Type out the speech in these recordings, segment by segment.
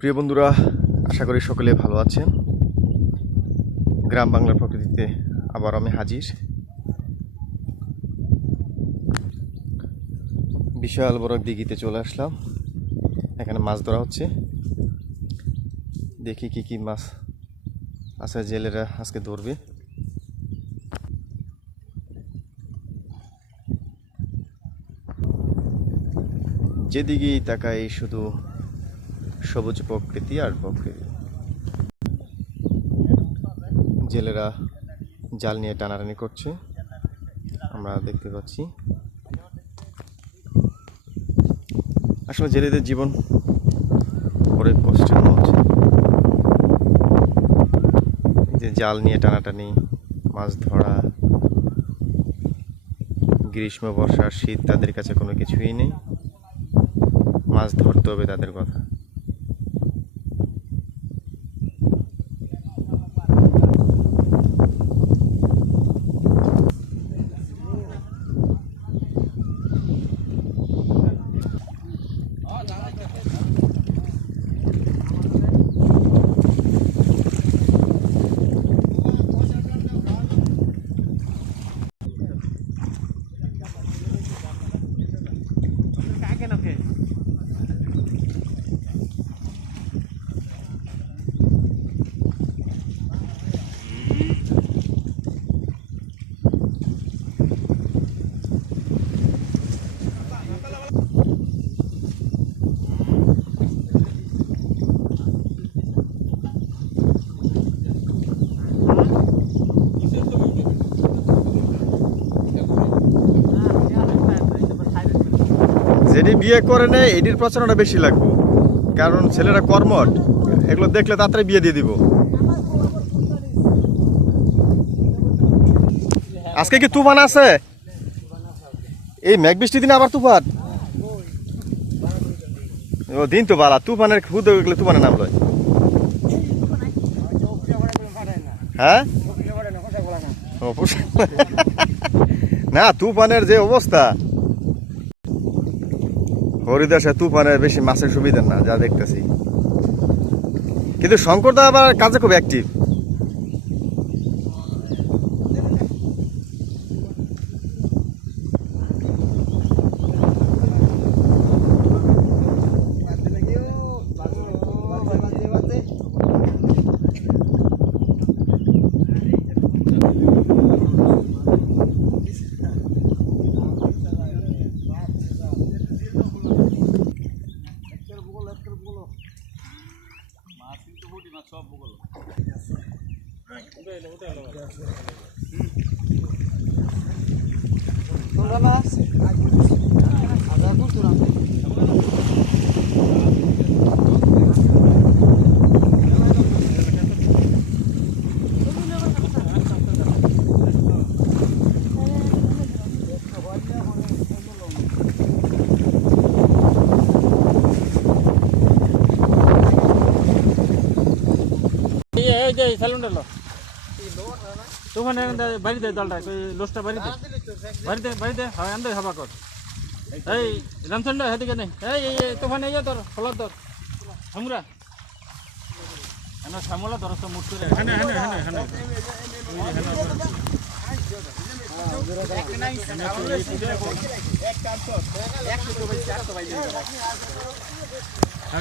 প্রিয় বন্ধুরা, আশা করি সকলে ভালো আছেন। গ্রাম বাংলার প্রকৃতিতে আবার আমি হাজির। বিশাল বড় দিঘিতে চলে আসলাম। এখানে মাছ ধরা হচ্ছে। দেখি কি কি মাছ আছে, জেলেরা আজকে ধরবে। যেদিকেই তাকাই শুধু সবুজ প্রকৃতি আর প্রকৃতি। জেলেরা জাল নিয়ে টানাটানি করছে, আমরা দেখতে পাচ্ছি। আসলে জেলেদের জীবন অনেক কষ্টের মধ্যে। যে জাল নিয়ে টানাটানি, মাছ ধরা, গ্রীষ্ম বর্ষা শীত তাদের কাছে কোনো কিছুই নেই। মাছ ধরতে হবে তাদের কথা। যেটি বিয়ে করে নেয় এটির প্রচারণা বেশি লাগবে, কারণ ছেলেরা কর্মঠ, এগুলো দেখলে তাড়াতাড়ি বিয়ে দিয়ে দিব। আজকে কি তুফান আছে? এই মেঘ বৃষ্টির দিনে আবার তুফান? ও দিন তো বালা, তুফানের খুদ গেলে তুফানের নাম লয়। হ্যাঁ না, তুফানের যে অবস্থা, হরিদাসে তুফানের বেশি মাছের সুবিধা না যা দেখতেছি। কিন্তু শঙ্করদা আবার কাজে খুব অ্যাক্টিভ। তুফানে বাড়ি দে দলটা লোসটা বাড়ি দে বাড়ি দে হয় আন্দে হাবা কর। এই রামচন্দ্র হেদিকে নেই, এই তুফানে ইয়ে তোর ফলার তোর আমরা সামলা ধর সব মুট করে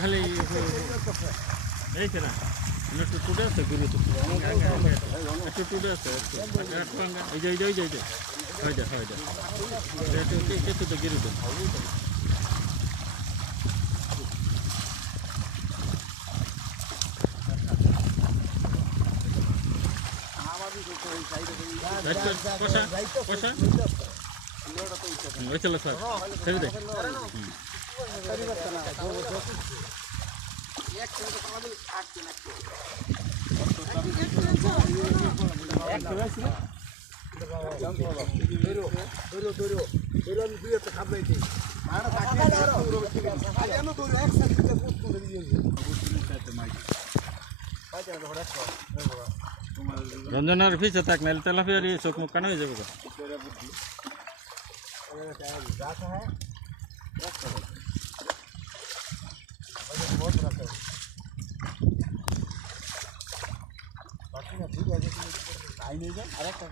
খালি এই না একটু টুটে আছে, গুরু তো একটু টুটে আছে, এই যে হয় যা একটু তো গিরি তো চলো স্যার ছেড়ে দে। রঞ্জনের পিছে থাক, নাহলে তেলাপিয়ার চোখ মুখ কানা হয়ে যাবে। আরেকটা